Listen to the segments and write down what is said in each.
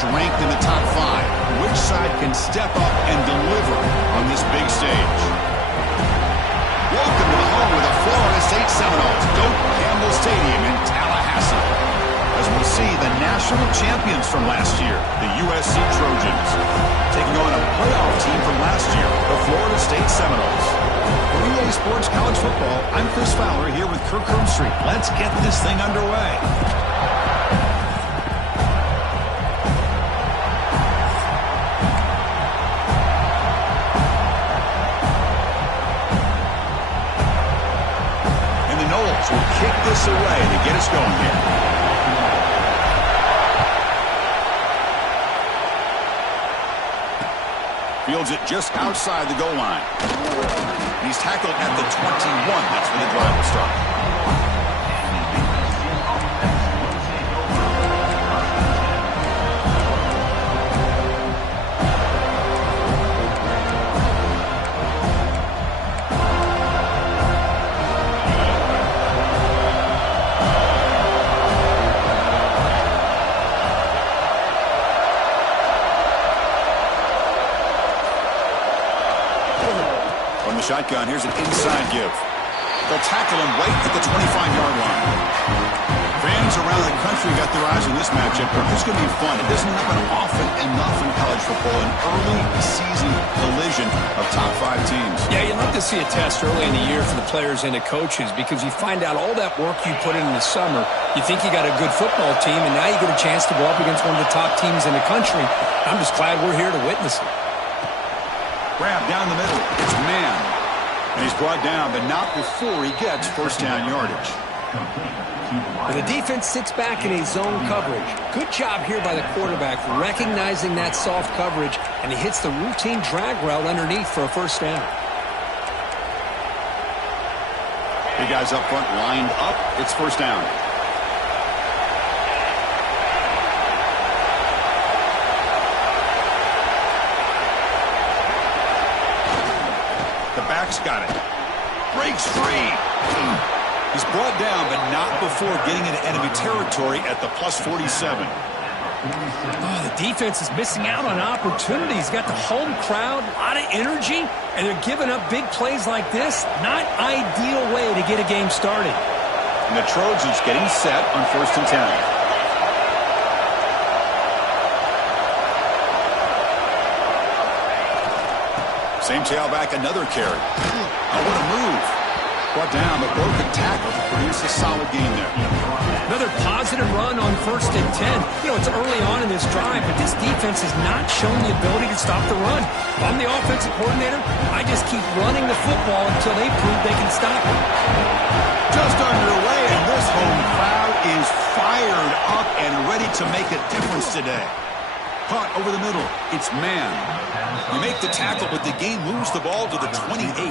each ranked in the top 5. Which side can step up and deliver on this big stage? Welcome to the home of the Florida State Seminoles, Doak Campbell Stadium in Tallahassee, as we see the national champions from last year, the USC Trojans, taking on a playoff team from last year, the Florida State Seminoles. For EA Sports College Football, I'm Chris Fowler here with Kirk Herbstreit. Let's get this thing underway. Will kick this away to get us going here. Fields it just outside the goal line. He's tackled at the 21. That's where the drive will start. Shotgun, here's an inside give. They'll tackle him right at the 25-yard line. Fans around the country got their eyes on this matchup, but it's going to be fun. It doesn't happen often enough in college football, an early season collision of top 5 teams. Yeah, you like to see a test early in the year for the players and the coaches because you find out all that work you put in the summer. You think you got a good football team, and now you get a chance to go up against one of the top teams in the country. I'm just glad we're here to witness it. Grab down the middle. It's man. And he's brought down, but not before he gets first down yardage. And the defense sits back in a zone coverage. Good job here by the quarterback recognizing that soft coverage, and he hits the routine drag route underneath for a first down. Big guys up front lined up. It's first down. Got it. Breaks free. He's brought down, but not before getting into enemy territory at the plus 47. Oh, the defense is missing out on opportunities. Got the home crowd, a lot of energy, and they're giving up big plays like this. Not ideal way to get a game started. And the Trojans getting set on first and 10. Same tailback, another carry. Oh, what a move. Brought down, but broken tackle to produce a solid gain there. Another positive run on first and 10. You know, it's early on in this drive, but this defense has not shown the ability to stop the run. If I'm the offensive coordinator, I just keep running the football until they prove they can stop it. Just underway, and this home crowd is fired up and ready to make a difference today. Caught over the middle. It's man. You make the tackle, but the game moves the ball to the 28.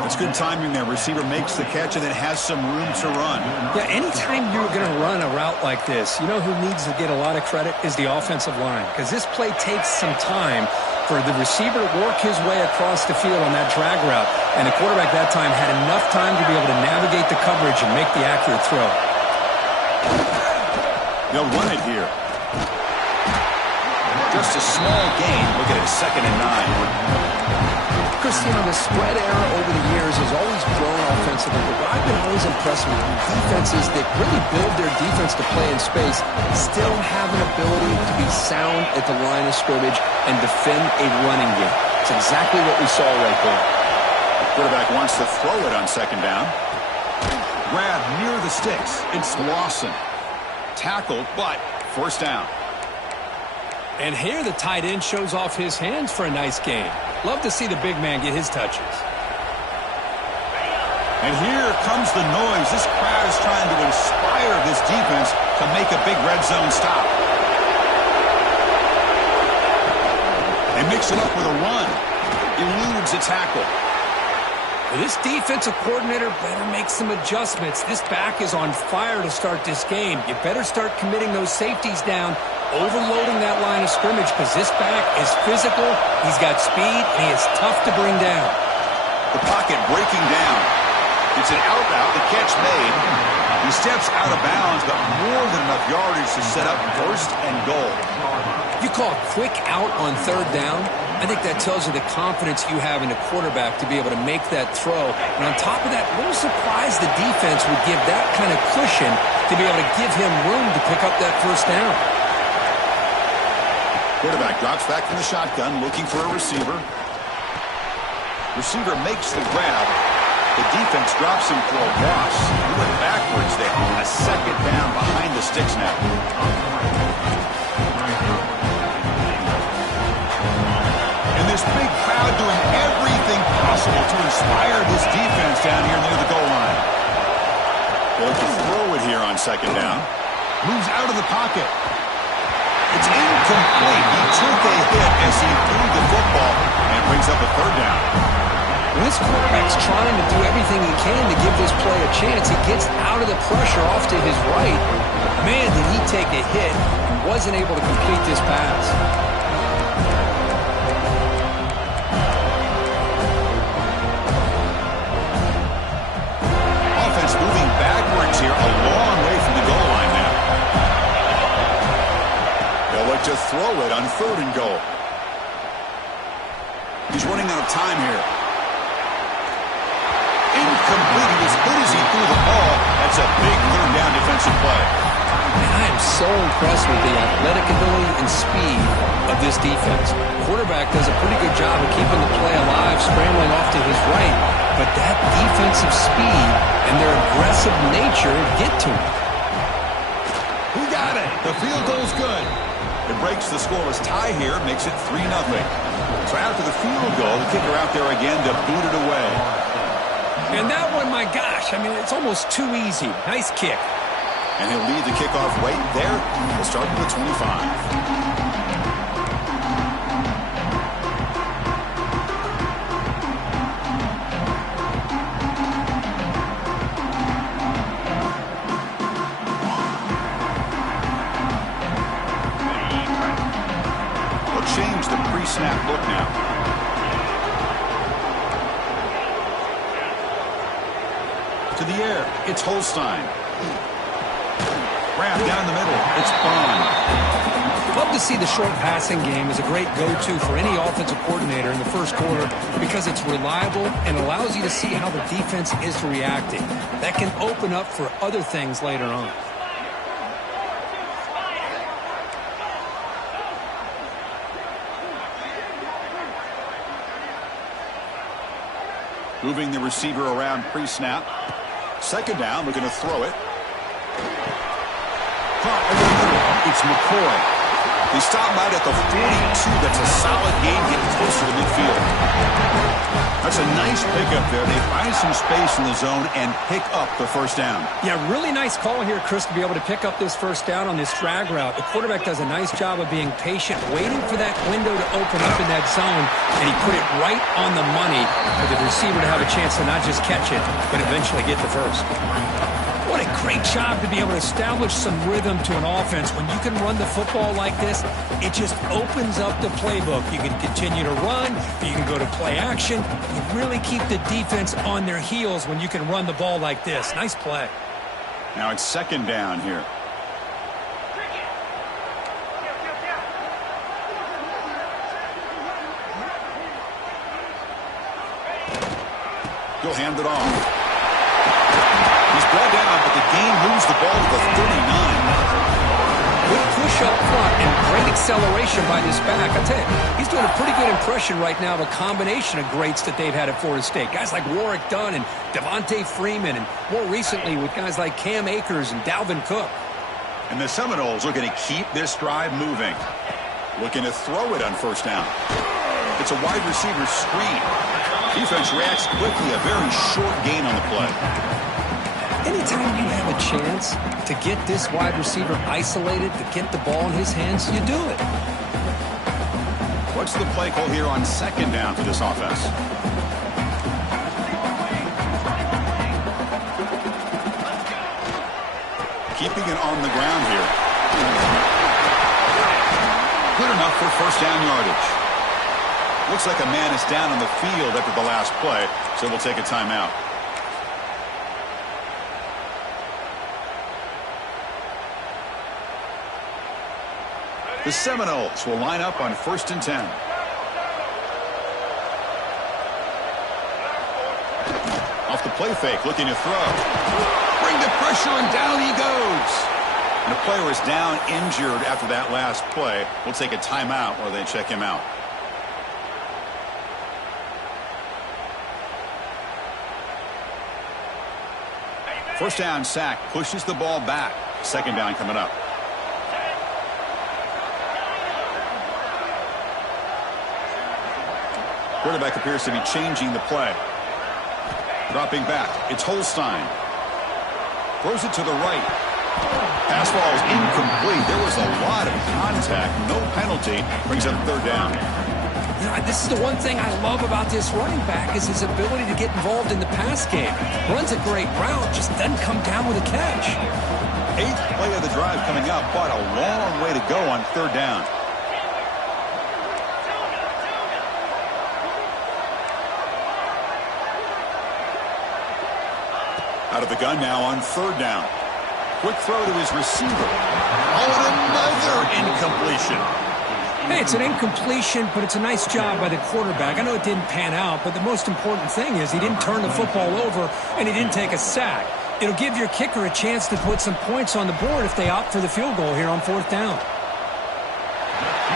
That's good timing there. Receiver makes the catch and then has some room to run. Yeah, anytime you're going to run a route like this, you know who needs to get a lot of credit is the offensive line, because this play takes some time for the receiver to work his way across the field on that drag route, and the quarterback that time had enough time to be able to navigate the coverage and make the accurate throw. They'll run it here. Just a small gain. Look at it, 2nd and 9. Chris, you know, the spread era over the years has always grown offensively, but what I've been always impressed with defenses that really build their defense to play in space still have an ability to be sound at the line of scrimmage and defend a running game. It's exactly what we saw right there. The quarterback wants to throw it on 2nd down. Grab near the sticks. It's Lawson. Tackled, but first down. And here the tight end shows off his hands for a nice gain. Love to see the big man get his touches. And here comes the noise. This crowd is trying to inspire this defense to make a big red zone stop. They mix it up with a run. Eludes a tackle. This defensive coordinator better make some adjustments. This back is on fire to start this game. You better start committing those safeties down, overloading that line of scrimmage, because this back is physical, he's got speed, and he is tough to bring down. The pocket breaking down. It's an out route, the catch made. He steps out of bounds, but more than enough yardage to set up first and goal. call a quick out on third down, I think that tells you the confidence you have in the quarterback to be able to make that throw. And on top of that, a little surprised the defense would give that kind of cushion to be able to give him room to pick up that first down. Quarterback drops back from the shotgun, looking for a receiver. Receiver makes the grab. The defense drops him for a loss. He went backwards there. A second down behind the sticks now. And this big crowd doing everything possible to inspire this defense down here near the goal line. They'll throw it here on second down. Moves out of the pocket. It's incomplete. He took a hit as he threw the football and brings up a third down. When this quarterback's trying to do everything he can to give this play a chance, he gets out of the pressure off to his right. Man, did he take a hit and wasn't able to complete this pass. Offense moving backwards here, a long way from the goal line now. They'll look to throw it on third and goal. He's running out of time here. Incomplete. He was good as he threw the ball. That's a big third down defensive play. And I am so impressed with the athletic ability and speed of this defense. Quarterback does a pretty good job of keeping the play alive, scrambling off to his right. But that defensive speed and their aggressive nature get to him. Who got it? The field goal's good. It breaks the scoreless tie here, makes it 3-0. So after the field goal, the kicker out there again to boot it away. And that one, my gosh, I mean, it's almost too easy. Nice kick. And he'll lead the kickoff right there. We'll start with the 25. They'll change the pre-snap look now. To the air, it's Holstein. Wrap down the middle, it's Bond. Love to see the short passing game as a great go-to for any offensive coordinator in the first quarter because it's reliable and allows you to see how the defense is reacting. That can open up for other things later on. Moving the receiver around pre-snap. Second down, looking to throw it. Caught over the middle. It's McCoy. They stop right at the 42. That's a solid gain, getting closer to midfield. That's a nice pickup there. They find some space in the zone and pick up the first down. Yeah, really nice call here, Chris, to be able to pick up this first down on this drag route. The quarterback does a nice job of being patient, waiting for that window to open up in that zone, and he put it right on the money for the receiver to have a chance to not just catch it, but eventually get the first. What a great job to be able to establish some rhythm to an offense. When you can run the football like this, it just opens up the playbook. You can continue to run, you can go to play action. You really keep the defense on their heels when you can run the ball like this. Nice play. Now it's second down here. He'll hand it off. He's brought down, but the game moves the ball to the 39. Good push up front and great acceleration by this back. I tell you, he's doing a pretty good impression right now of a combination of greats that they've had at Florida State. Guys like Warrick Dunn and Devontae Freeman, and more recently with guys like Cam Akers and Dalvin Cook. And the Seminoles are going to keep this drive moving. Looking to throw it on first down. It's a wide receiver screen. Defense reacts quickly, a very short gain on the play. Anytime you have a chance to get this wide receiver isolated, to get the ball in his hands, you do it. What's the play call here on second down for this offense? Keeping it on the ground here. Good enough for first down yardage. Looks like a man is down on the field after the last play, so we'll take a timeout. The Seminoles will line up on 1st and 10. Off the play fake, looking to throw. Bring the pressure, and down he goes. And the player is down injured after that last play. We'll take a timeout while they check him out. First down sack pushes the ball back. Second down coming up. Quarterback appears to be changing the play. Dropping back. It's Holstein. Throws it to the right. Pass ball is incomplete. There was a lot of contact. No penalty. Brings up third down. This is the one thing I love about this running back is his ability to get involved in the pass game. Runs a great route, just doesn't come down with a catch. 8th play of the drive coming up, but a long way to go on third down. Out of the gun now on third down. Quick throw to his receiver. Oh, and another incompletion. Hey, it's an incompletion, but it's a nice job by the quarterback. I know it didn't pan out, but the most important thing is he didn't turn the football over and he didn't take a sack. It'll give your kicker a chance to put some points on the board if they opt for the field goal here on 4th down.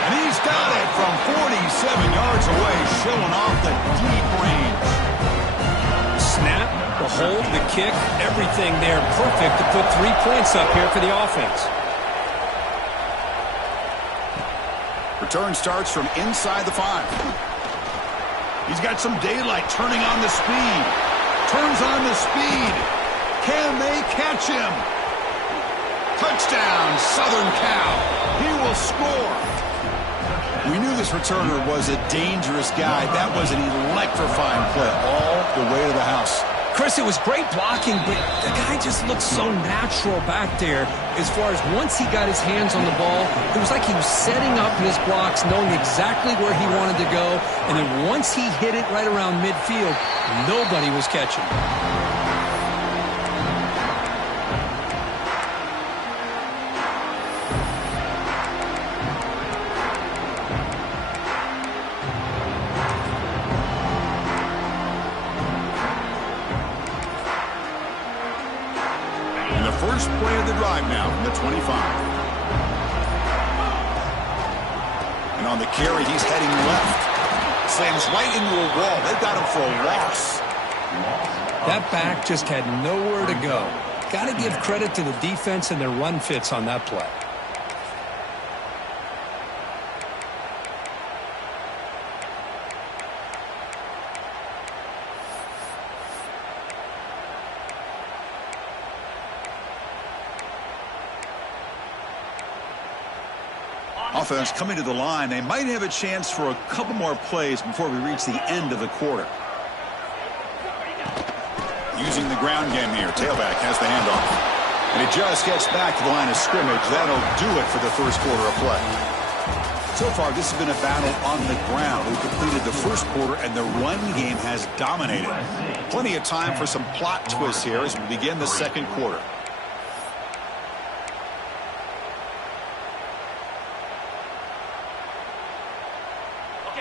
And he's got it from 47 yards away, showing off the deep range. Snap, the hold, the kick, everything there perfect to put 3 points up here for the offense. Return starts from inside the 5. He's got some daylight, turning on the speed. Turns on the speed. Can they catch him? Touchdown, Southern Cal. He will score. We knew this returner was a dangerous guy. That was an electrifying play all the way to the house. Chris, it was great blocking, but the guy just looked so natural back there as far as once he got his hands on the ball, it was like he was setting up his blocks, knowing exactly where he wanted to go, and then once he hit it right around midfield, nobody was catching. First play of the drive now from the 25. And on the carry, he's heading left. Slams right into a wall. They've got him for a loss. That back just had nowhere to go. Got to give credit to the defense and their run fits on that play. Offense coming to the line. They might have a chance for a couple more plays before we reach the end of the quarter. Using the ground game here. Tailback has the handoff. And it just gets back to the line of scrimmage. That'll do it for the first quarter of play. So far, this has been a battle on the ground. We've completed the first quarter, and the run game has dominated. Plenty of time for some plot twists here as we begin the second quarter.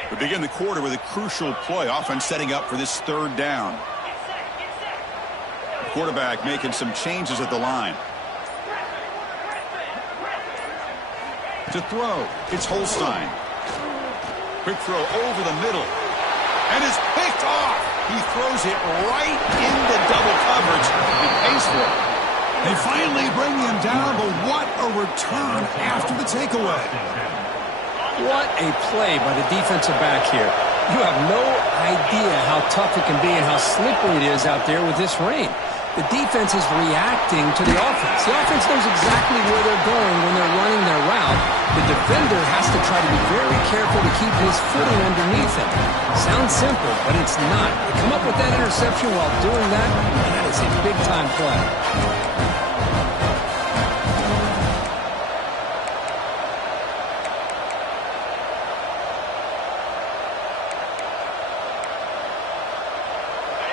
We begin the quarter with a crucial play. Offense setting up for this third down. Quarterback making some changes at the line. To throw, it's Holstein. Quick throw over the middle. And it's picked off. He throws it right into double coverage and pays for it. They finally bring him down, but what a return after the takeaway. What a play by the defensive back here. You have no idea how tough it can be and how slippery it is out there with this rain. The defense is reacting to the offense. The offense knows exactly where they're going when they're running their route. The defender has to try to be very careful to keep his footing underneath him. Sounds simple, but it's not. To come up with that interception while doing that, that is a big-time play.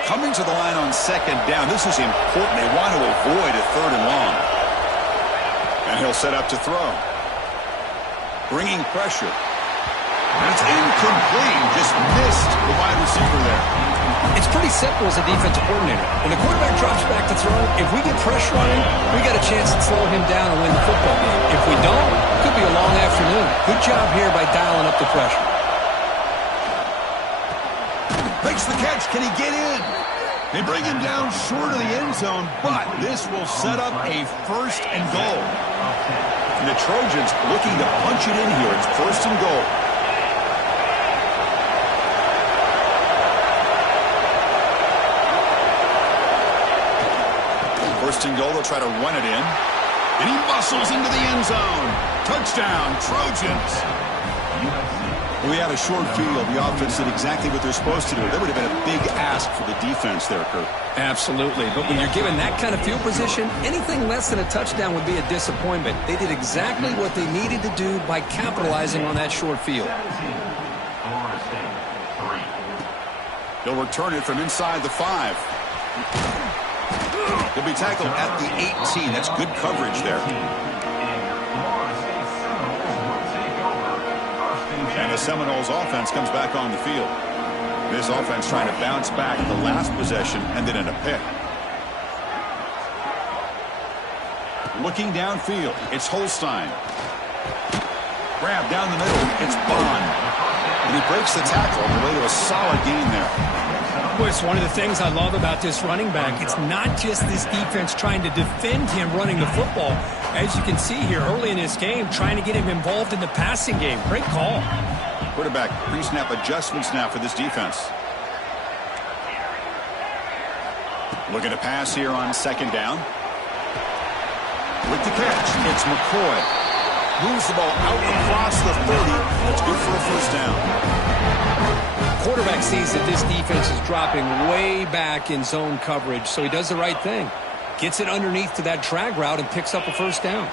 Coming to the line on second down. This is important. They want to avoid a third and long. And he'll set up to throw. Bringing pressure. And it's incomplete. Just missed the wide receiver there. It's pretty simple as a defensive coordinator. When the quarterback drops back to throw, if we get pressure on him, we got a chance to slow him down and win the football game. If we don't, it could be a long afternoon. Good job here by dialing up the pressure. Makes the catch. Can he get in? They bring him down short of the end zone, but this will set up a 1st and goal. And the Trojans looking to punch it in here. It's 1st and goal. First and goal, they'll try to run it in. And he muscles into the end zone. Touchdown, Trojans. We had a short field. The offense did exactly what they're supposed to do. That would have been a big ask for the defense there, Kurt. Absolutely. But when you're given that kind of field position, anything less than a touchdown would be a disappointment. They did exactly what they needed to do by capitalizing on that short field. They'll return it from inside the 5. He'll be tackled at the 18. That's good coverage there. And the Seminoles offense comes back on the field. This offense trying to bounce back the last possession and then in a pick. Looking downfield, it's Holstein. Grab down the middle, it's Bond. And he breaks the tackle on the way to a solid gain there. Well, it's one of the things I love about this running back. It's not just this defense trying to defend him running the football. As you can see here early in this game, trying to get him involved in the passing game. Great call. Quarterback pre-snap adjustments now for this defense. Looking to pass here on 2nd down. With the catch, it's McCoy. Moves the ball out across the 30. That's good for a 1st down. Quarterback sees that this defense is dropping way back in zone coverage, so he does the right thing. Gets it underneath to that drag route and picks up a 1st down.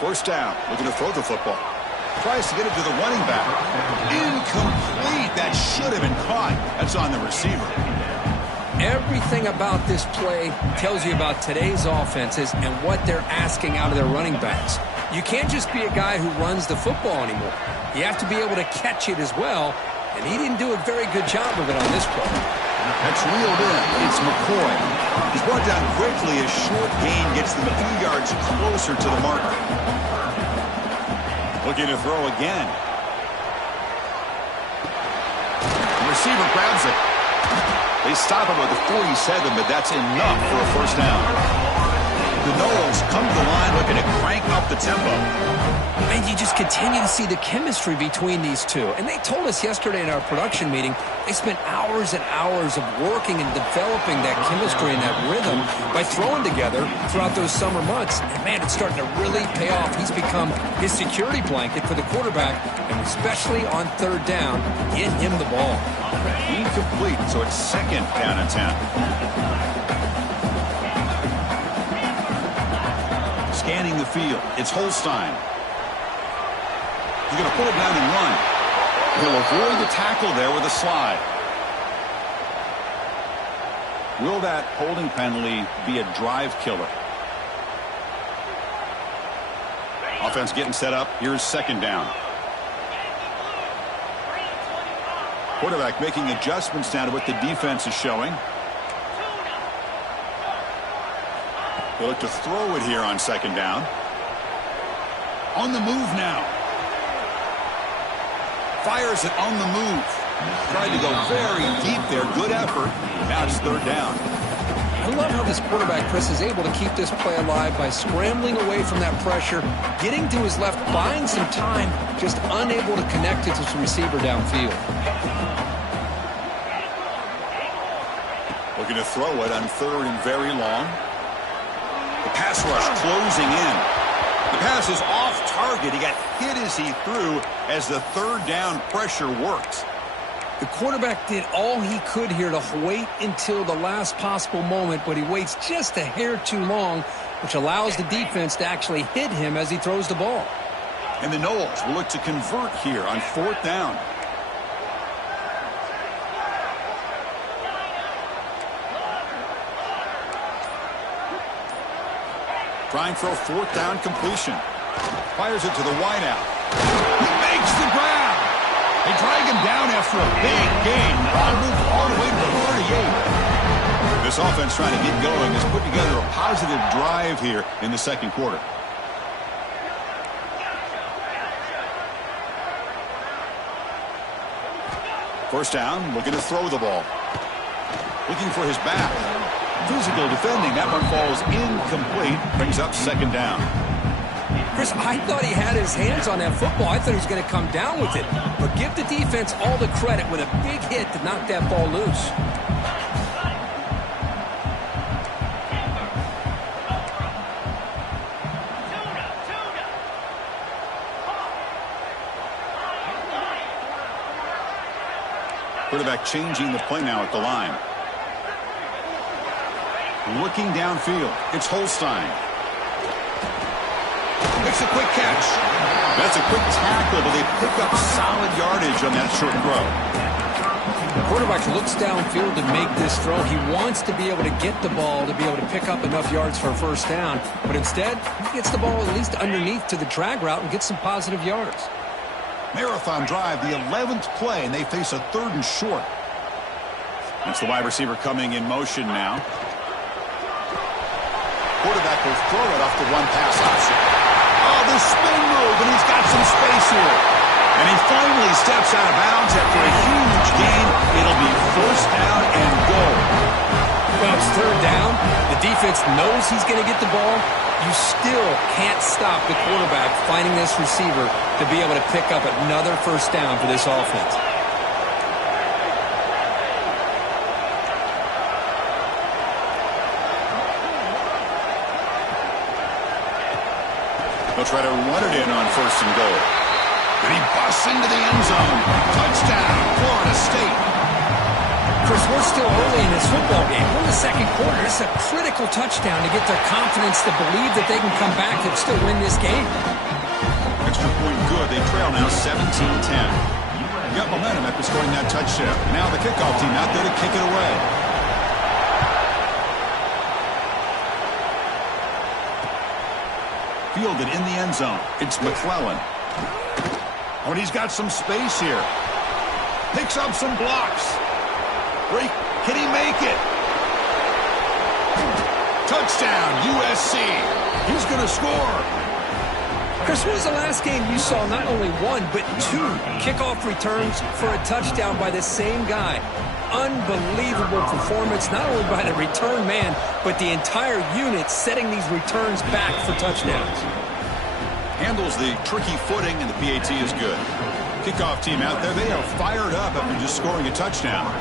First down, looking to throw the football. Tries to get it to the running back. Incomplete. That should have been caught. That's on the receiver. Everything about this play tells you about today's offenses and what they're asking out of their running backs. You can't just be a guy who runs the football anymore. You have to be able to catch it as well, and he didn't do a very good job of it on this play. That's reeled in. It's McCoy. He's brought down quickly. A short gain gets them a few yards closer to the mark. Looking to throw again. The receiver grabs it. They stop him at the 47, but that's enough for a 1st down. The Noles come to the line looking to crank up the tempo. And you just continue to see the chemistry between these two. And they told us yesterday in our production meeting, they spent hours and hours of working and developing that chemistry and that rhythm by throwing together throughout those summer months. And, man, it's starting to really pay off. He's become his security blanket for the quarterback, and especially on 3rd down, get him the ball. Incomplete, so it's 2nd down and 10. Scanning the field, it's Holstein. He's going to pull it down and run. He'll avoid the tackle there with a slide. Will that holding penalty be a drive killer? Offense getting set up. Here's 2nd down. Quarterback making adjustments down to what the defense is showing. They'll look to throw it here on 2nd down. On the move now. Fires it on the move. Tried to go very deep there. Good effort. Now it's 3rd down. I love how this quarterback, Chris, is able to keep this play alive by scrambling away from that pressure, getting to his left, buying some time, just unable to connect it to his receiver downfield. Looking to throw it on 3rd and very long. The pass rush closing in. The pass is off target. He got hit as he threw as the 3rd down pressure worked. The quarterback did all he could here to wait until the last possible moment, but he waits just a hair too long, which allows the defense to actually hit him as he throws the ball. And the Noles will look to convert here on 4th down. Trying for a fourth down completion. Fires it to the wideout. He makes the grab. They drag him down after a big gain. Ball moved all the way to the 38. This offense trying to get going has put together a positive drive here in the second quarter. First down, looking to throw the ball. Looking for his back. Physical defending. That one falls incomplete. Brings up second down. Chris, I thought he had his hands on that football. I thought he was going to come down with it. But give the defense all the credit with a big hit to knock that ball loose. Quarterback changing the play now at the line. Looking downfield. It's Holstein. Makes a quick catch. That's a quick tackle, but they pick up solid yardage on that short throw. The quarterback looks downfield to make this throw. He wants to be able to get the ball to be able to pick up enough yards for a first down. But instead, he gets the ball at least underneath to the drag route and gets some positive yards. Marathon drive, the 11th play, and they face a 3rd and short. That's the wide receiver coming in motion now. Quarterback will throw it off the one-pass option. Oh, the spin move, and he's got some space here. And he finally steps out of bounds after a huge gain. It'll be first down and goal. Well, it's 3rd down. The defense knows he's going to get the ball. You still can't stop the quarterback finding this receiver to be able to pick up another first down for this offense. They'll try to run it in on 1st and goal. And he busts into the end zone. Touchdown, Florida State. Chris, we're still early in this football game. We're in the second quarter. It's a critical touchdown to get their confidence to believe that they can come back and still win this game. Extra point good. They trail now 17-10. Got momentum after scoring that touchdown. Now the kickoff team out there to kick it away. Fielded in the end zone. It's McClellan. Oh, and he's got some space here. Picks up some blocks. Can he make it? Touchdown, USC. He's going to score. Chris, when was the last game you saw not only one, but 2 kickoff returns for a touchdown by the same guy? Unbelievable performance, not only by the return man, but the entire unit setting these returns back for touchdowns. Handles the tricky footing, and the PAT is good. Kickoff team out there, they are fired up after just scoring a touchdown.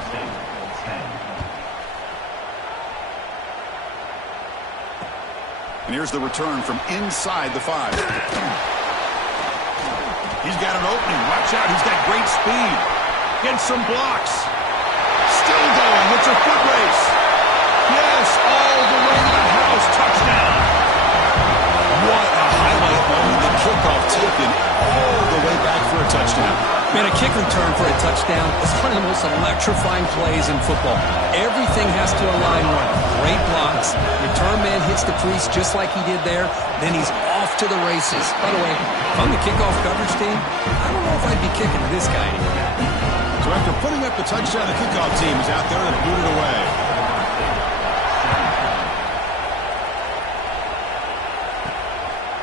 And here's the return from inside the 5. He's got an opening. Watch out. He's got great speed. Gets some blocks. Still going. It's a foot race. Yes, all the way to the house. Touchdown. What a highlight moment. The kickoff taken all the way back for a touchdown. Man, a kick return for a touchdown is one of the most electrifying plays in football. Everything has to align right. Great blocks. Return man hits the crease just like he did there. Then he's off to the races. By the way, if I'm the kickoff coverage team, I don't know if I'd be kicking to this guy anymore. So after putting up the touchdown, the kickoff team is out there to boot it away.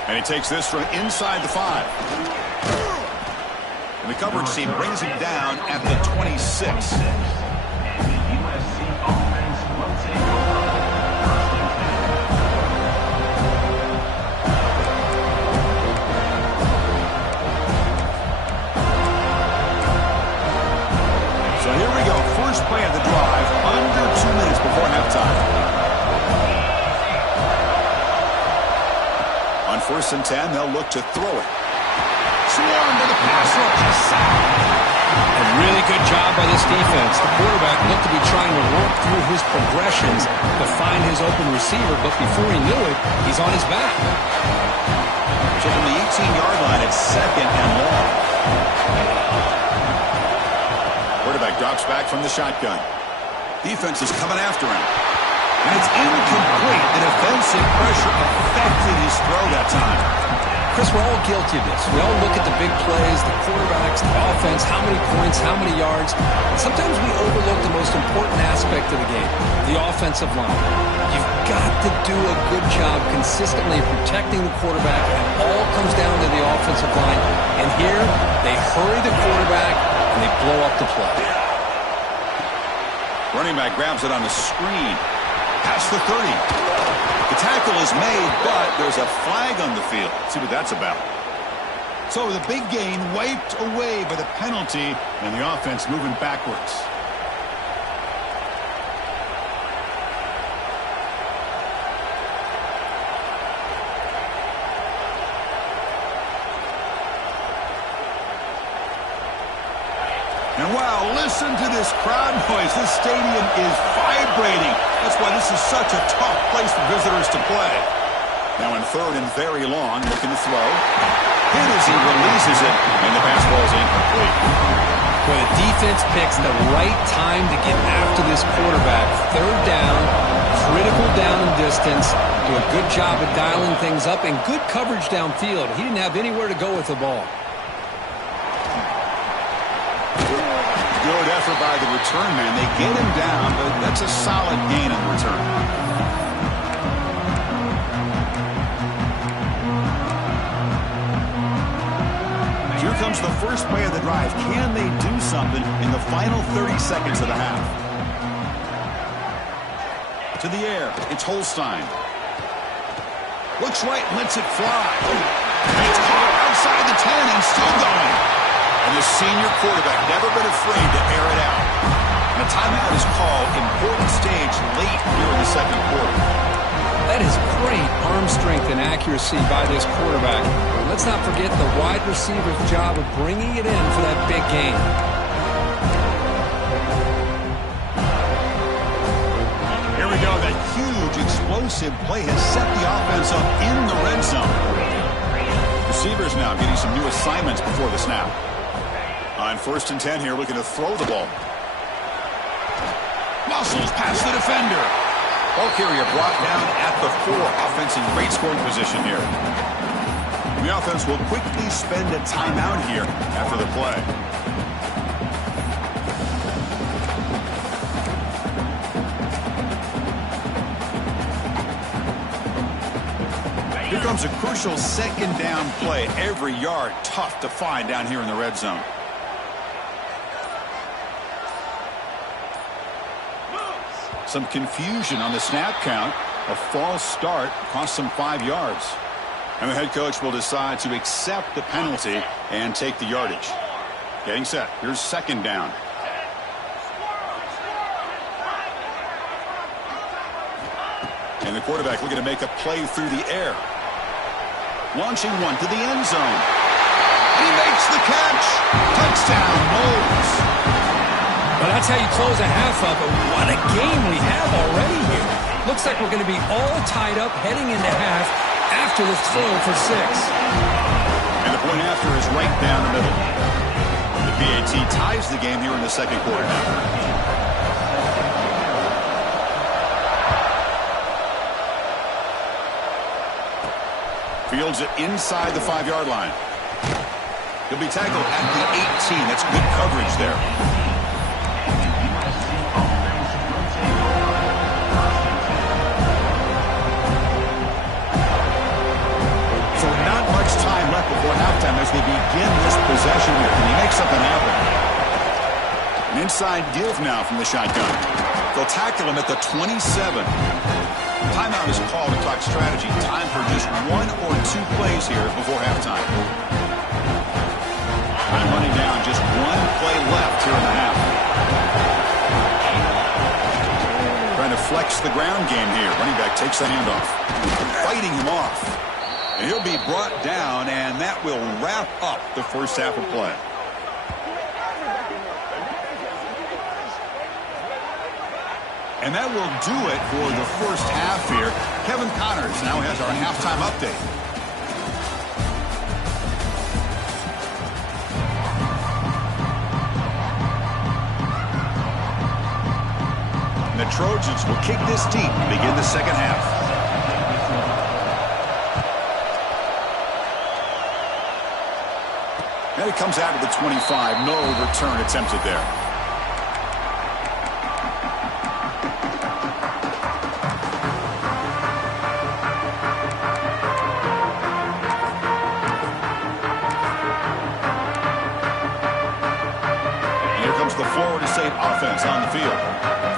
And he takes this from inside the 5. And the coverage team brings him down at the 26. So here we go. First play of the drive, under 2 minutes before halftime. On 1st and 10, they'll look to throw it. Swarm to the pass rush. A really good job by this defense. The quarterback looked to be trying to work through his progressions to find his open receiver, but before he knew it, he's on his back. So from the 18-yard line, it's 2nd and long. Quarterback drops back from the shotgun. Defense is coming after him. And it's incomplete. An defensive pressure affected his throw that time. Chris, we're all guilty of this. We all look at the big plays, the quarterbacks, the offense, how many points, how many yards. Sometimes we overlook the most important aspect of the game, the offensive line. You've got to do a good job consistently protecting the quarterback. It all comes down to the offensive line. And here, they hurry the quarterback, and they blow up the play. Running back grabs it on the screen. Past the 30. The tackle is made, but there's a flag on the field. Let's see what that's about. So the big gain wiped away by the penalty, and the offense moving backwards. And wow, listen to this crowd noise. This stadium is vibrating. That's why this is such a tough place for visitors to play. Now in third and very long, looking to throw. Hit as he releases it, and the pass ball is incomplete. Well, the defense picks the right time to get after this quarterback. Third down, critical down and distance. Do a good job of dialing things up, and good coverage downfield. He didn't have anywhere to go with the ball. Good effort by the return man. They get him down, but that's a solid gain on the return. Here comes the first play of the drive. Can they do something in the final 30 seconds of the half? To the air. It's Holstein. Looks right, lets it fly. It's caught outside the 10 and still going. And the senior quarterback never been afraid to air it out. And a timeout is called. Important stage late here in the second quarter. That is great arm strength and accuracy by this quarterback. Let's not forget the wide receiver's job of bringing it in for that big gain. Here we go. That huge explosive play has set the offense up in the red zone. Receivers now getting some new assignments before the snap. On 1st and 10 here, looking to throw the ball. Muscles past the defender. Ball carrier brought down at the 4. Offense in great scoring position here. The offense will quickly spend a timeout here after the play. Here comes a crucial second down play. Every yard tough to find down here in the red zone. Some confusion on the snap count. A false start cost some 5 yards. And the head coach will decide to accept the penalty and take the yardage. Getting set. Here's second down. And the quarterback looking to make a play through the air. Launching one to the end zone. He makes the catch. Touchdown, Knowles. Well, that's how you close a half up. But what a game we have already here. Looks like we're going to be all tied up heading into half after this throw for 6. And the point after is right down the middle. The PAT ties the game here in the second quarter now. Fields it inside the 5-yard line. He'll be tackled at the 18. That's good coverage there. So not much time left before halftime as they begin this possession here. Can he make something happen? An inside give now from the shotgun. They'll tackle him at the 27. Timeout is called to talk strategy. Time for just 1 or 2 plays here before halftime. Time running down. Just 1 play left here in the half. Trying to flex the ground game here. Running back takes the handoff. Fighting him off. And he'll be brought down, and that will wrap up the first half of play. And that will do it for the first half here. Kevin Connors now has our halftime update. And the Trojans will kick this deep to begin the second half. And it comes out of the 25. No return attempted there. The Florida State offense on the field.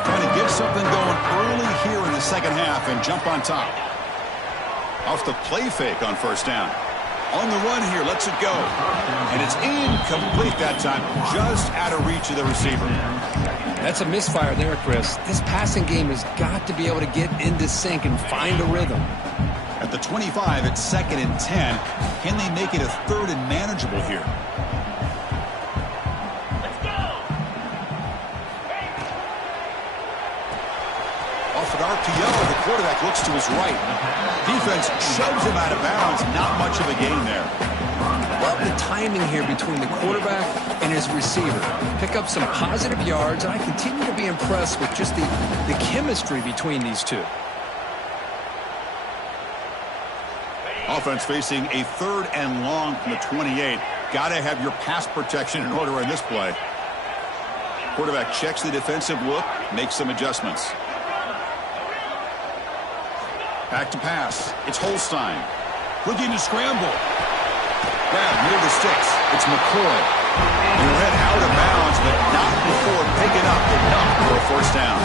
Trying to get something going early here in the second half and jump on top. Off the play fake on first down. On the run here, lets it go. And it's incomplete that time, just out of reach of the receiver. That's a misfire there, Chris. This passing game has got to be able to get into sync and find a rhythm. At the 25, it's 2nd and 10. Can they make it a 3rd and manageable here? RPO, the quarterback looks to his right. Defense shoves him out of bounds. Not much of a gain there. Love the timing here between the quarterback and his receiver. Pick up some positive yards, and I continue to be impressed with just the chemistry between these two. Offense facing a 3rd and long from the 28. Got to have your pass protection in order in this play. Quarterback checks the defensive look, makes some adjustments. Back to pass. It's Holstein. Looking to scramble. Grab near the sticks. It's McCoy. He went out of bounds, but not before picking up enough for a first down.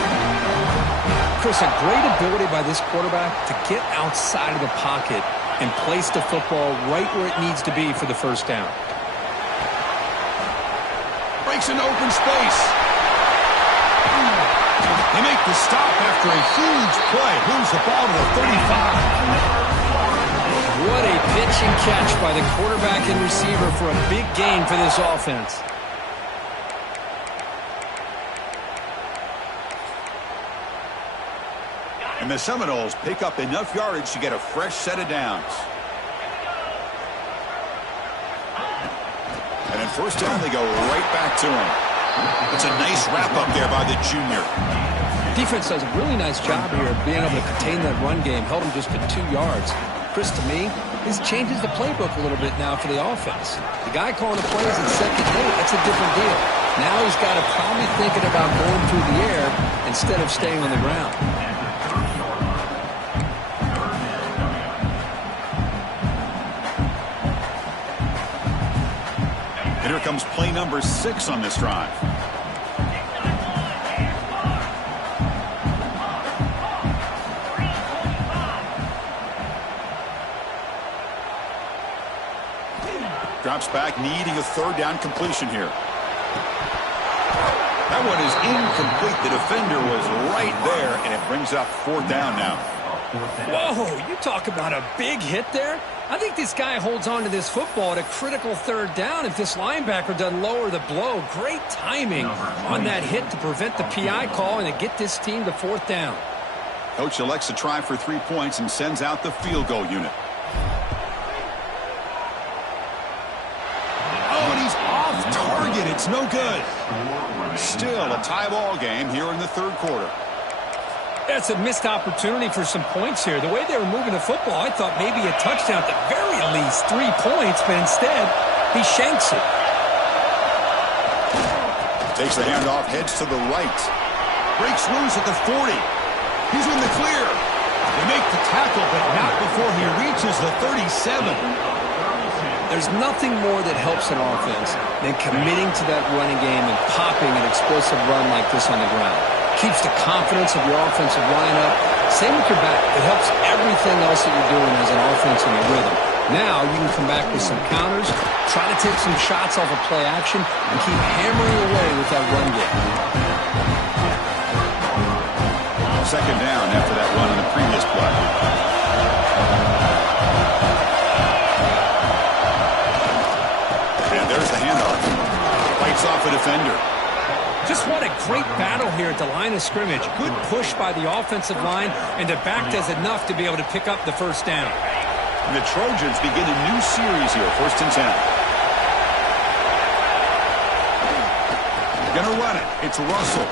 Chris, a great ability by this quarterback to get outside of the pocket and place the football right where it needs to be for the first down. Breaks an open space. They make the stop after a huge play. Moves the ball to the 35. What a pitch and catch by the quarterback and receiver for a big gain for this offense. And the Seminoles pick up enough yardage to get a fresh set of downs. And in first down, they go right back to him. It's a nice wrap-up there by the junior. Defense does a really nice job here of being able to contain that run game. Held him just to 2 yards. Chris, to me, this changes the playbook a little bit now for the offense. The guy calling the plays in second and 8, that's a different deal. Now he's got to probably thinking about going through the air instead of staying on the ground. And here comes play number 6 on this drive. Drops back, needing a 3rd down completion here. That one is incomplete. The defender was right there, and it brings up 4th down now. Whoa, you talk about a big hit there. I think this guy holds on to this football at a critical 3rd down if this linebacker doesn't lower the blow. Great timing on that hit to prevent the PI call and to get this team to 4th down. Coach elects to try for 3 points and sends out the field goal unit. Target, it's no good. Still a tie ball game here in the 3rd quarter. That's a missed opportunity for some points here. The way they were moving the football, I thought maybe a touchdown at the very least, 3 points, but instead he shanks it. Takes the handoff, heads to the right. Breaks loose at the 40. He's in the clear. They make the tackle, but not before he reaches the 37. There's nothing more that helps an offense than committing to that running game and popping an explosive run like this on the ground. Keeps the confidence of your offensive line up. Same with your back. It helps everything else that you're doing as an offense in the rhythm. Now you can come back with some counters, try to take some shots off of play action, and keep hammering away with that run game. 2nd down after that run in the previous play. And there's the handoff. Fights off a defender. Just what a great battle here at the line of scrimmage. Good push by the offensive line, and the back does enough to be able to pick up the first down. And the Trojans begin a new series here, 1st and 10. Gonna run it. It's Russell.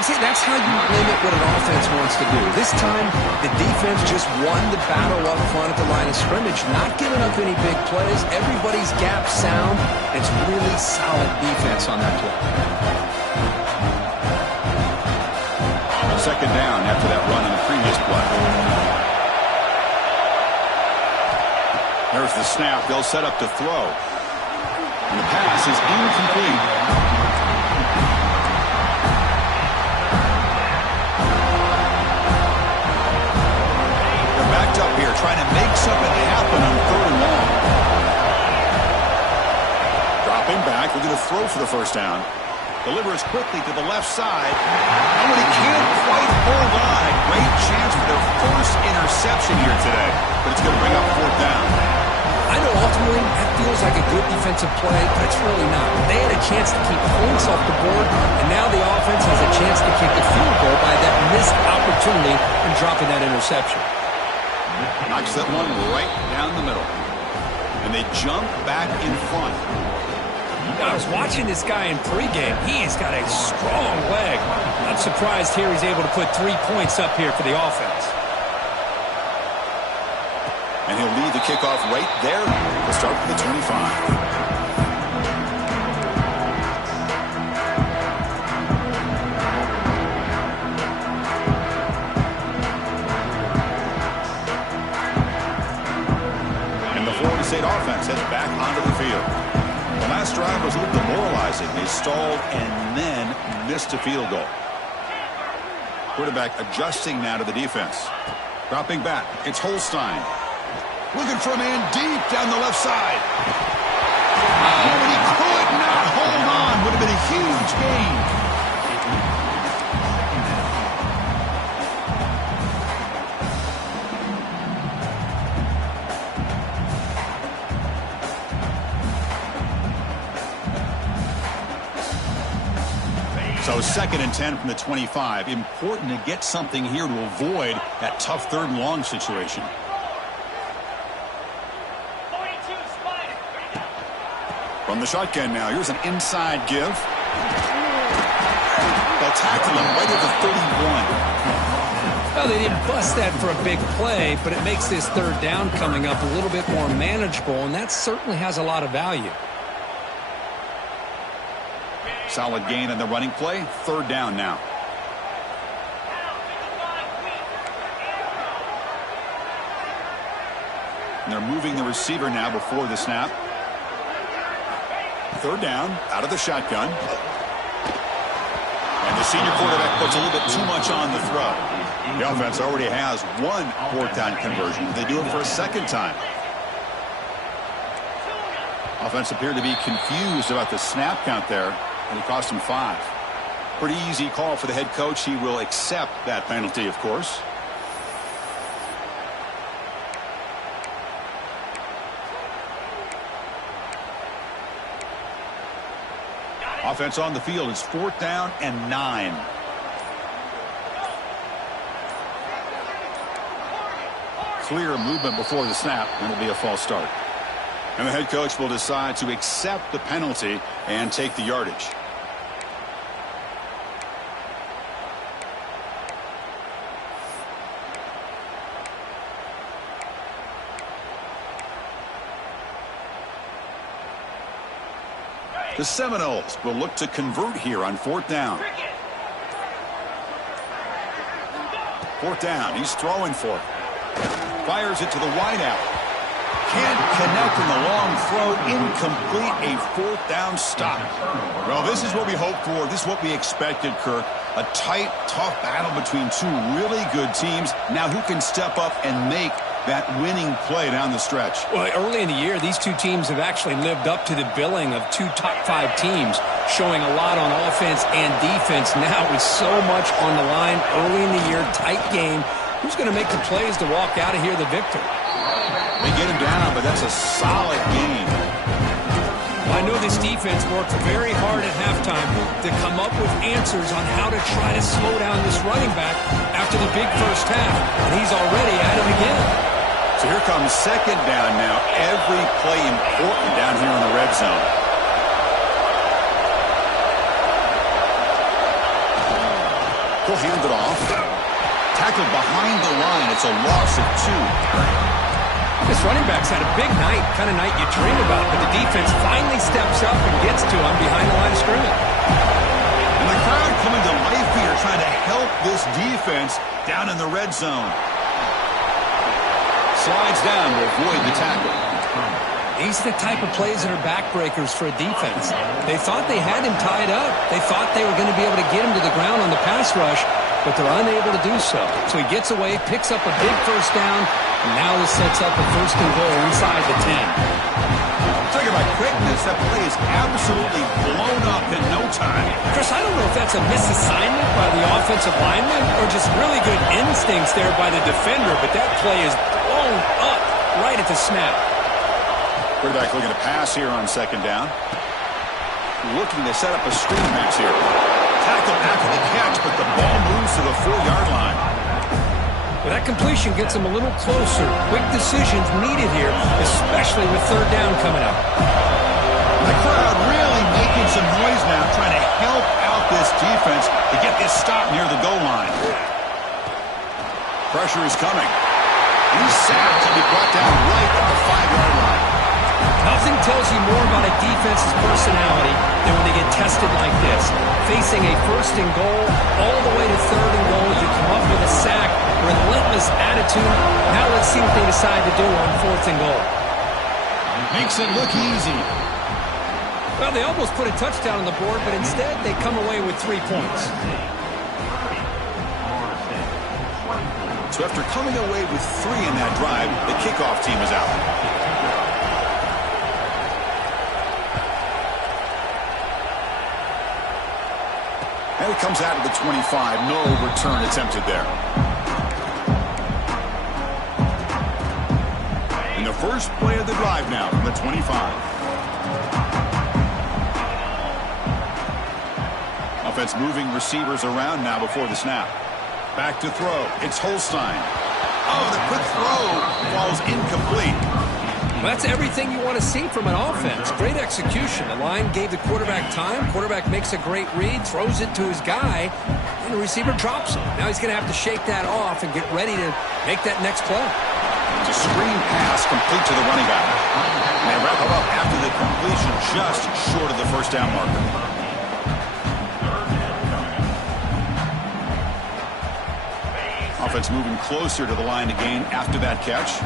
See, that's how you limit what an offense wants to do. This time, the defense just won the battle up front at the line of scrimmage, not giving up any big plays. Everybody's gap sound. It's really solid defense on that play. Second down after that run on the previous play. There's the snap. They'll set up to throw. And the pass is incomplete. Up here trying to make something happen on 3rd and long. Dropping back, looking to throw for the first down. Delivers quickly to the left side. And when he can't quite hold on, a great chance for their first interception here today. But it's going to bring up 4th down. I know ultimately that feels like a good defensive play, but it's really not. They had a chance to keep points off the board, and now the offense has a chance to kick a field goal by that missed opportunity and dropping that interception. Knocks that one right down the middle. And they jump back in front. I was watching this guy in pregame. He's got a strong leg. Not surprised here he's able to put 3 points up here for the offense. And he'll lead the kickoff right there to start with the 25. State offense heads back onto the field. The last drive was a little demoralizing. They stalled and then missed a field goal. Quarterback adjusting now to the defense. Dropping back. It's Holstein. Looking for a man deep down the left side. Oh, and he could not hold on. Would have been a huge gain. So 2nd and 10 from the 25. Important to get something here to avoid that tough 3rd and long situation. From the shotgun now. Here's an inside give. They'll tackle him right at the 31. Well, they didn't bust that for a big play, but it makes this 3rd down coming up a little bit more manageable, and that certainly has a lot of value. Solid gain on the running play. 3rd down now. And they're moving the receiver now before the snap. 3rd down out of the shotgun. And the senior quarterback puts a little bit too much on the throw. The offense already has 1 4th down conversion. They do it for a 2nd time. Offense appeared to be confused about the snap count there. And it cost him 5. Pretty easy call for the head coach. He will accept that penalty, of course. Offense on the field. It's 4th down and 9. Clear movement before the snap, and it'll be a false start. And the head coach will decide to accept the penalty and take the yardage. The Seminoles will look to convert here on 4th down. 4th down. He's throwing for it. Fires it to the wideout. Can't connect in the long throw. Incomplete. A 4th down stop. Well, this is what we hoped for. This is what we expected, Kirk. A tight, tough battle between 2 really good teams. Now who can step up and make that winning play down the stretch? Well, early in the year, these 2 teams have actually lived up to the billing of 2 top 5 teams, showing a lot on offense and defense. Now with so much on the line early in the year, tight game, who's going to make the plays to walk out of here the victor? They get him down, but that's a solid game. I know this defense worked very hard at halftime to come up with answers on how to try to slow down this running back after the big first half, and he's already at it again. So here comes 2nd down now. Every play important down here in the red zone. He'll hand it off. Tackled behind the line. It's a loss of 2. This running back's had a big night, kind of night you dream about, but the defense finally steps up and gets to him behind the line of scrimmage. And the crowd coming to life here, trying to help this defense down in the red zone. Slides down to avoid the tackle. These are the type of plays that are backbreakers for a defense. They thought they had him tied up. They thought they were going to be able to get him to the ground on the pass rush, but they're unable to do so. So he gets away, picks up a big first down, and now this sets up a 1st and goal inside the 10. Talking about quickness, that play is absolutely blown up in no time. Chris, I don't know if that's a misassignment by the offensive lineman or just really good instincts there by the defender, but that play is blown up right at the snap. Quarterback looking to pass here on 2nd down. Looking to set up a screen pass here. Tackle after the catch, but the ball moves to the 4-yard line. Well, that completion gets him a little closer. Quick decisions needed here, especially with 3rd down coming up. The crowd really making some noise now, trying to help out this defense to get this stop near the goal line. Pressure is coming. He's sacked to be brought down right at the 5-yard line. Nothing tells you more about a defense's personality than when they get tested like this. Facing a 1st and goal, all the way to 3rd and goal, you come up with a sack, relentless attitude. Now let's see what they decide to do on 4th and goal. Makes it look easy. Well, they almost put a touchdown on the board, but instead they come away with 3 points. So after coming away with 3 in that drive, the kickoff team is out. And it comes out of the 25. No return attempted there. And the first play of the drive now from the 25. Offense moving receivers around now before the snap. Back to throw. It's Holstein. Oh, the quick throw falls incomplete. Well, that's everything you want to see from an offense. Great execution. The line gave the quarterback time. Quarterback makes a great read, throws it to his guy, and the receiver drops him. Now he's going to have to shake that off and get ready to make that next play. It's a screen pass complete to the running back. And they wrap it up after the completion just short of the 1st down marker. Offense moving closer to the line again after that catch.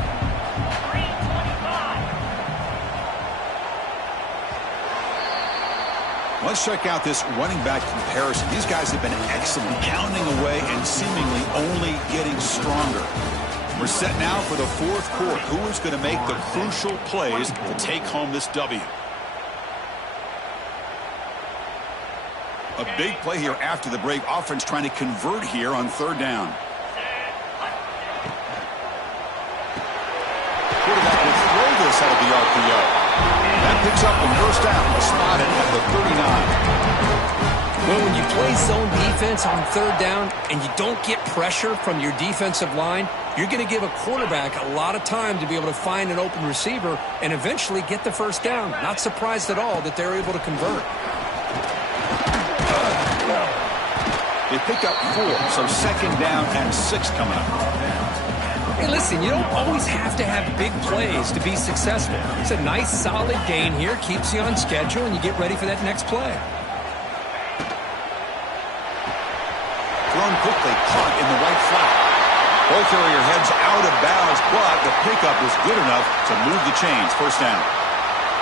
Let's check out this running back comparison. These guys have been excellent, pounding away and seemingly only getting stronger. We're set now for the 4th quarter. Who is going to make the crucial plays to take home this W? A big play here after the break. Offense trying to convert here on 3rd down. Quarterback will throw this out of the RPO. That picks up a 1st down, spotted at the 39. Well, when you play zone defense on 3rd down and you don't get pressure from your defensive line, you're going to give a quarterback a lot of time to be able to find an open receiver and eventually get the 1st down. Not surprised at all that they're able to convert. They pick up 4, so 2nd down and 6 coming up. Hey, listen, you don't always have to have big plays to be successful. It's a nice, solid gain here, keeps you on schedule, and you get ready for that next play. Thrown quickly, caught in the right flat. Both area heads out of bounds, but the pickup was good enough to move the chains. 1st down.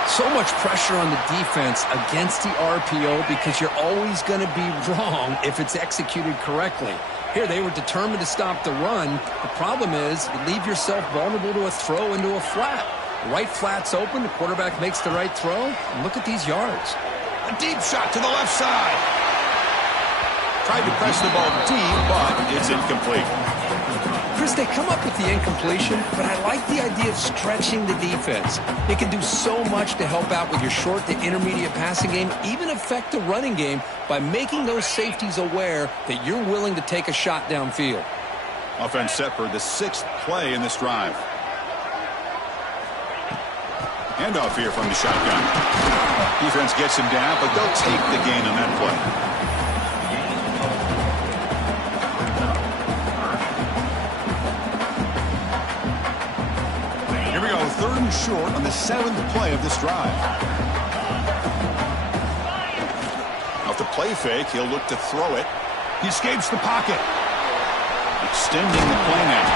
So much pressure on the defense against the RPO because you're always going to be wrong if it's executed correctly. Here, they were determined to stop the run. The problem is you leave yourself vulnerable to a throw into a flat. The right flat's open. The quarterback makes the right throw. And look at these yards. A deep shot to the left side. Tried to press the ball deep, but it's incomplete. Chris, they come up with the incompletion, but I like the idea of stretching the defense. It can do so much to help out with your short to intermediate passing game, even affect the running game by making those safeties aware that you're willing to take a shot downfield. Offense set for the 6th play in this drive. Handoff here from the shotgun. Defense gets him down, but they'll take the gain on that play. short on the 7th play of this drive. Off the play fake, he'll look to throw it. He escapes the pocket. Extending the play now.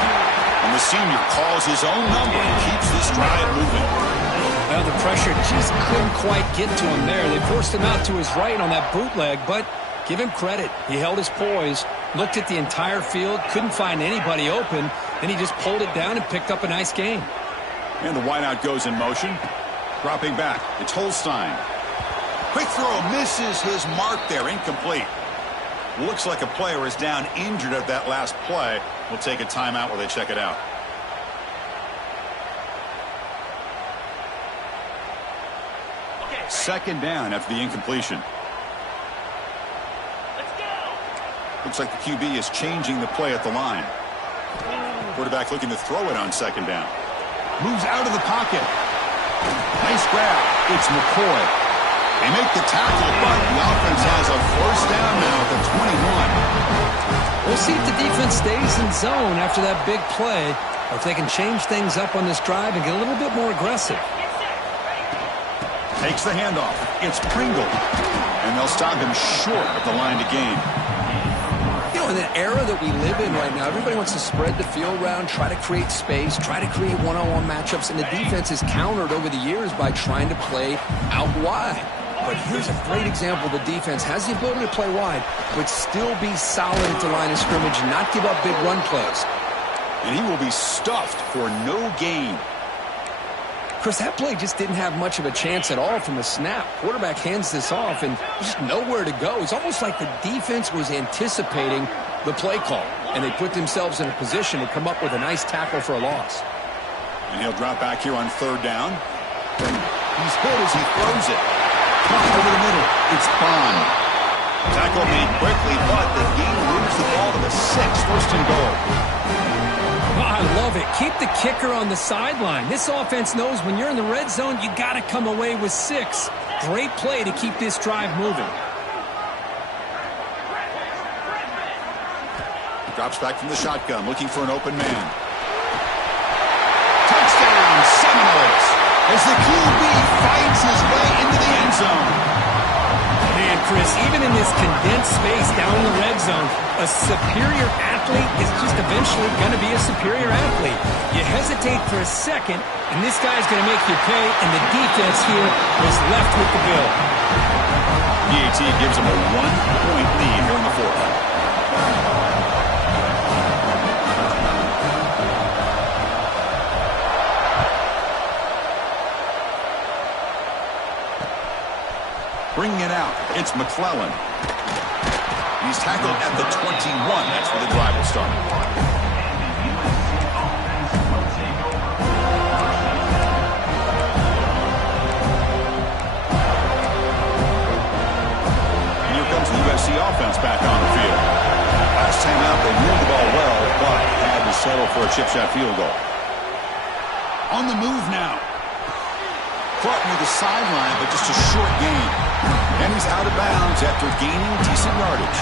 And the senior calls his own number and keeps this drive moving. Well, the pressure just couldn't quite get to him there. They forced him out to his right on that bootleg, but give him credit. He held his poise, looked at the entire field, couldn't find anybody open, then he just pulled it down and picked up a nice gain. And the wideout goes in motion. Dropping back, it's Holstein. Quick throw, misses his mark there, incomplete. Looks like a player is down injured at that last play. We'll take a timeout while they check it out. Second down after the incompletion. Looks like the QB is changing the play at the line. Quarterback looking to throw it on second down. Moves out of the pocket. Nice grab. It's McCoy. They make the tackle, but the offense has a first down now at the 21. We'll see if the defense stays in zone after that big play, or if they can change things up on this drive and get a little bit more aggressive. Takes the handoff. It's Pringle. And they'll stop him short of the line to gain. You know, in the era that we live in right now, everybody wants to spread the field around, try to create space, try to create one-on-one matchups, and the defense is countered over the years by trying to play out wide. But here's a great example. The defense has the ability to play wide, but still be solid at the line of scrimmage and not give up big run plays. And he will be stuffed for no gain. Chris, that play just didn't have much of a chance at all from the snap. Quarterback hands this off, and there's just nowhere to go. It's almost like the defense was anticipating the play call, and they put themselves in a position to come up with a nice tackle for a loss. And he'll drop back here on third down. He's hit as he throws it. Over the middle, it's Bond. Tackle made quickly, but the game moves the ball to the 6, first and goal. Oh, I love it. Keep the kicker on the sideline. This offense knows when you're in the red zone, you got to come away with 6. Great play to keep this drive moving. Drops back from the shotgun, looking for an open man. Touchdown, Seminoles! As the QB fights his way into the end zone. Man, Chris, even in this condensed space down in the red zone, a superior athlete is just eventually going to be a superior athlete. You hesitate for a second, and this guy's going to make you pay, and the defense here was left with the bill. PAT gives him a 1-point lead here in the fourth. Bringing it out, it's McClellan. He's tackled at the 21. That's where the drive will start. And here comes the USC offense back on the field. Last time out, they moved the ball well, but had to settle for a chip shot field goal. On the move now. Caught near the sideline, but just a short gain. And he's out of bounds after gaining decent yardage.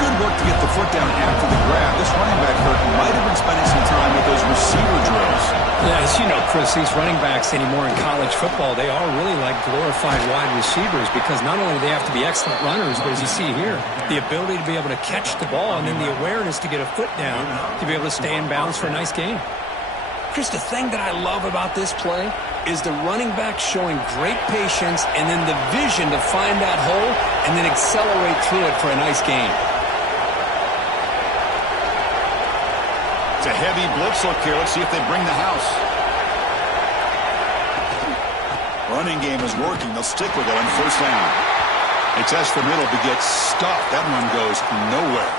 Good work to get the foot down after the grab. This running back hurt might have been spending some time with those receiver drills. Yeah, as you know, Chris, these running backs anymore in college football, they are really like glorified wide receivers because not only do they have to be excellent runners, but as you see here, the ability to be able to catch the ball and then the awareness to get a foot down to be able to stay in bounds for a nice gain. Chris, the thing that I love about this play is the running back showing great patience and then the vision to find that hole and then accelerate through it for a nice gain. It's a heavy blitz look here. Let's see if they bring the house. Running game is working. They'll stick with it on first down. They test the middle, but gets stuffed. That one goes nowhere.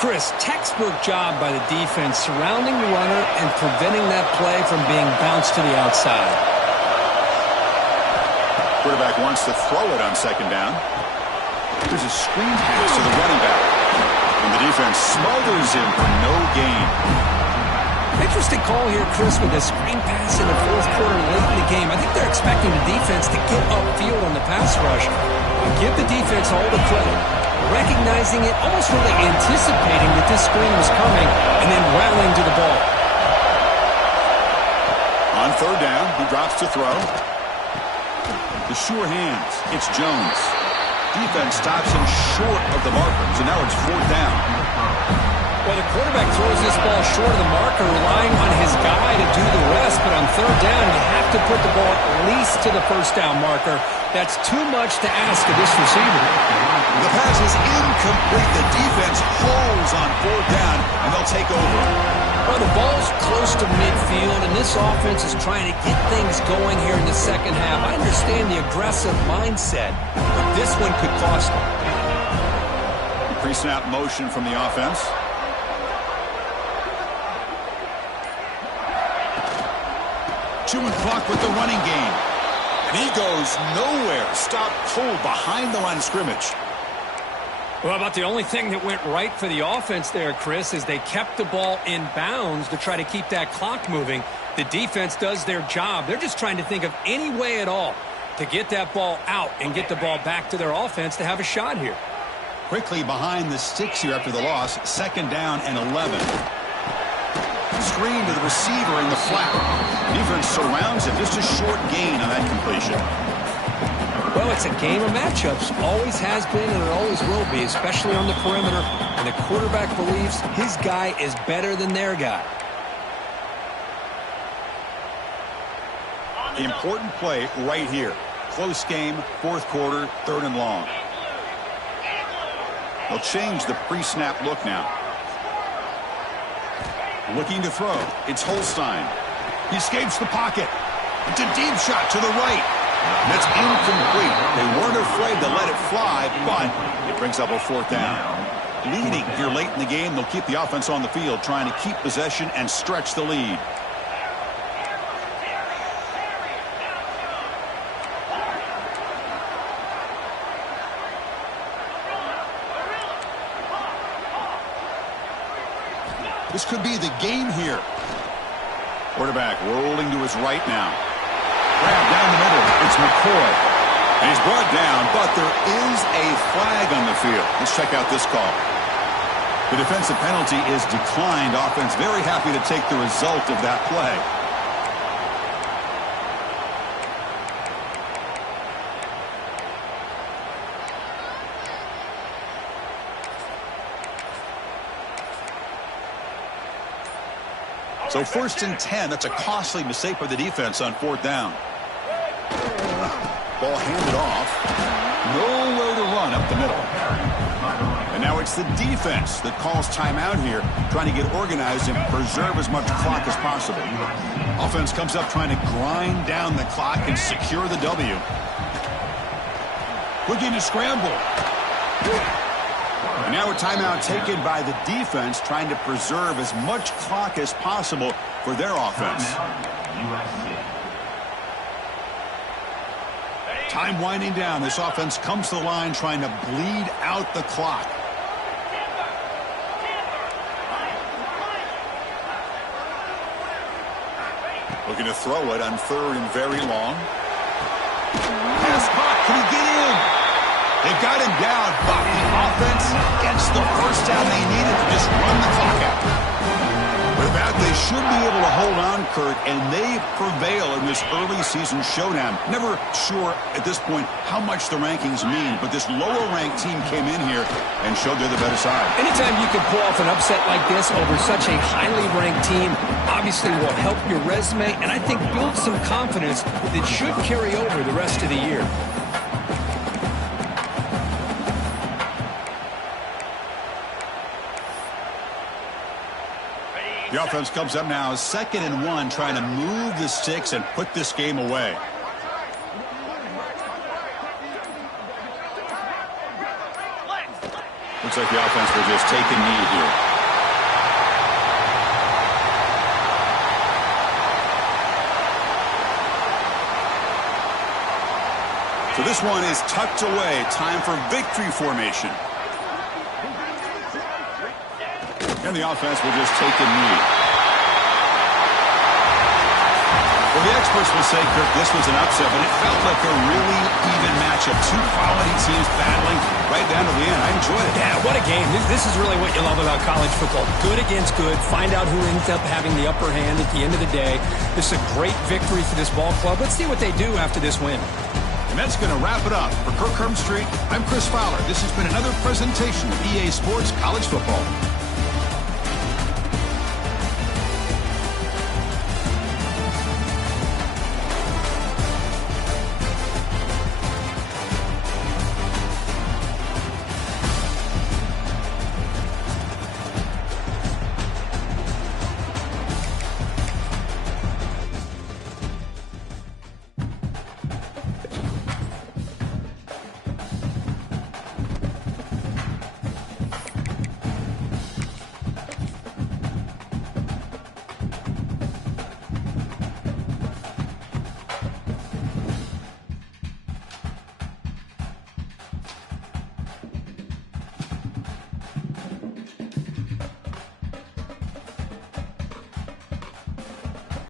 Chris, textbook job by the defense surrounding the runner and preventing that play from being bounced to the outside. Quarterback wants to throw it on second down. There's a screen pass to the running back. And the defense smothers him for no gain. Interesting call here, Chris, with a screen pass in the fourth quarter late in the game. I think they're expecting the defense to get upfield on the pass rush. Give the defense all the credit. Recognizing it, almost really anticipating that this screen was coming, and then rallying to the ball. drops to throw. The sure hands. It's Jones. Defense stops him short of the marker, so now it's 4th down. Well, the quarterback throws this ball short of the marker, relying on his guy to do the rest, but on 3rd down, you have to put the ball at least to the 1st down marker. That's too much to ask of this receiver. The pass is incomplete. The defense holds on 4th down, and they'll take over. Well, the ball's close to midfield, and this offense is trying to get things going here in the 2nd half. I understand the aggressive mindset, but this one could cost them. Pre-snap motion from the offense. Chewing clock with the running game. And he goes nowhere. Stop cold behind the line of scrimmage. Well, about the only thing that went right for the offense there, Chris, is they kept the ball in bounds to try to keep that clock moving. The defense does their job. They're just trying to think of any way at all to get that ball out and get the ball back to their offense to have a shot here. Quickly behind the sticks here after the loss. 2nd down and 11. Screen to the receiver in the flat. Defense surrounds him. Just a short gain on that completion. Well, it's a game of matchups. Always has been and it always will be, especially on the perimeter. And the quarterback believes his guy is better than their guy. The important play right here. Close game, 4th quarter, 3rd and long. They'll change the pre-snap look now. Looking to throw. It's Holstein. He escapes the pocket. It's a deep shot to the right. That's incomplete. They weren't afraid to let it fly, but it brings up a 4th down. Leading here late in the game, they'll keep the offense on the field, trying to keep possession and stretch the lead. This could be the game here. Quarterback rolling to his right now. Grab down the middle. It's McCoy. And he's brought down, but there is a flag on the field. Let's check out this call. The defensive penalty is declined. Offense very happy to take the result of that play. So 1st and 10, that's a costly mistake for the defense on 4th down. Ball handed off. Nowhere to run up the middle. And now it's the defense that calls timeout here, trying to get organized and preserve as much clock as possible. Offense comes up trying to grind down the clock and secure the W. Looking to scramble. And now a timeout taken by the defense, trying to preserve as much clock as possible for their offense. Time winding down. This offense comes to the line trying to bleed out the clock. Looking to throw it on 3rd and very long. Pass caught. Can he get in? They've got him down, but the offense gets the 1st down they needed to just run the clock out. With that, they should be able to hold on, Kurt, and they prevail in this early season showdown. Never sure at this point how much the rankings mean, but this lower-ranked team came in here and showed they're the better side. Anytime you can pull off an upset like this over such a highly ranked team, obviously will help your resume, and I think build some confidence that should carry over the rest of the year. The offense comes up now, 2nd and 1, trying to move the sticks and put this game away. Looks like the offense will just take a knee here. So this one is tucked away. Time for victory formation. And the offense will just take a knee. Well, the experts will say, Kirk, this was an upset, but it felt like a really even matchup. Two quality teams battling right down to the end. I enjoyed it. Yeah, what a game. This is really what you love about college football. Good against good. Find out who ends up having the upper hand at the end of the day. This is a great victory for this ball club. Let's see what they do after this win. And that's going to wrap it up. For Kirk Herbstreit, I'm Chris Fowler. This has been another presentation of EA Sports College Football.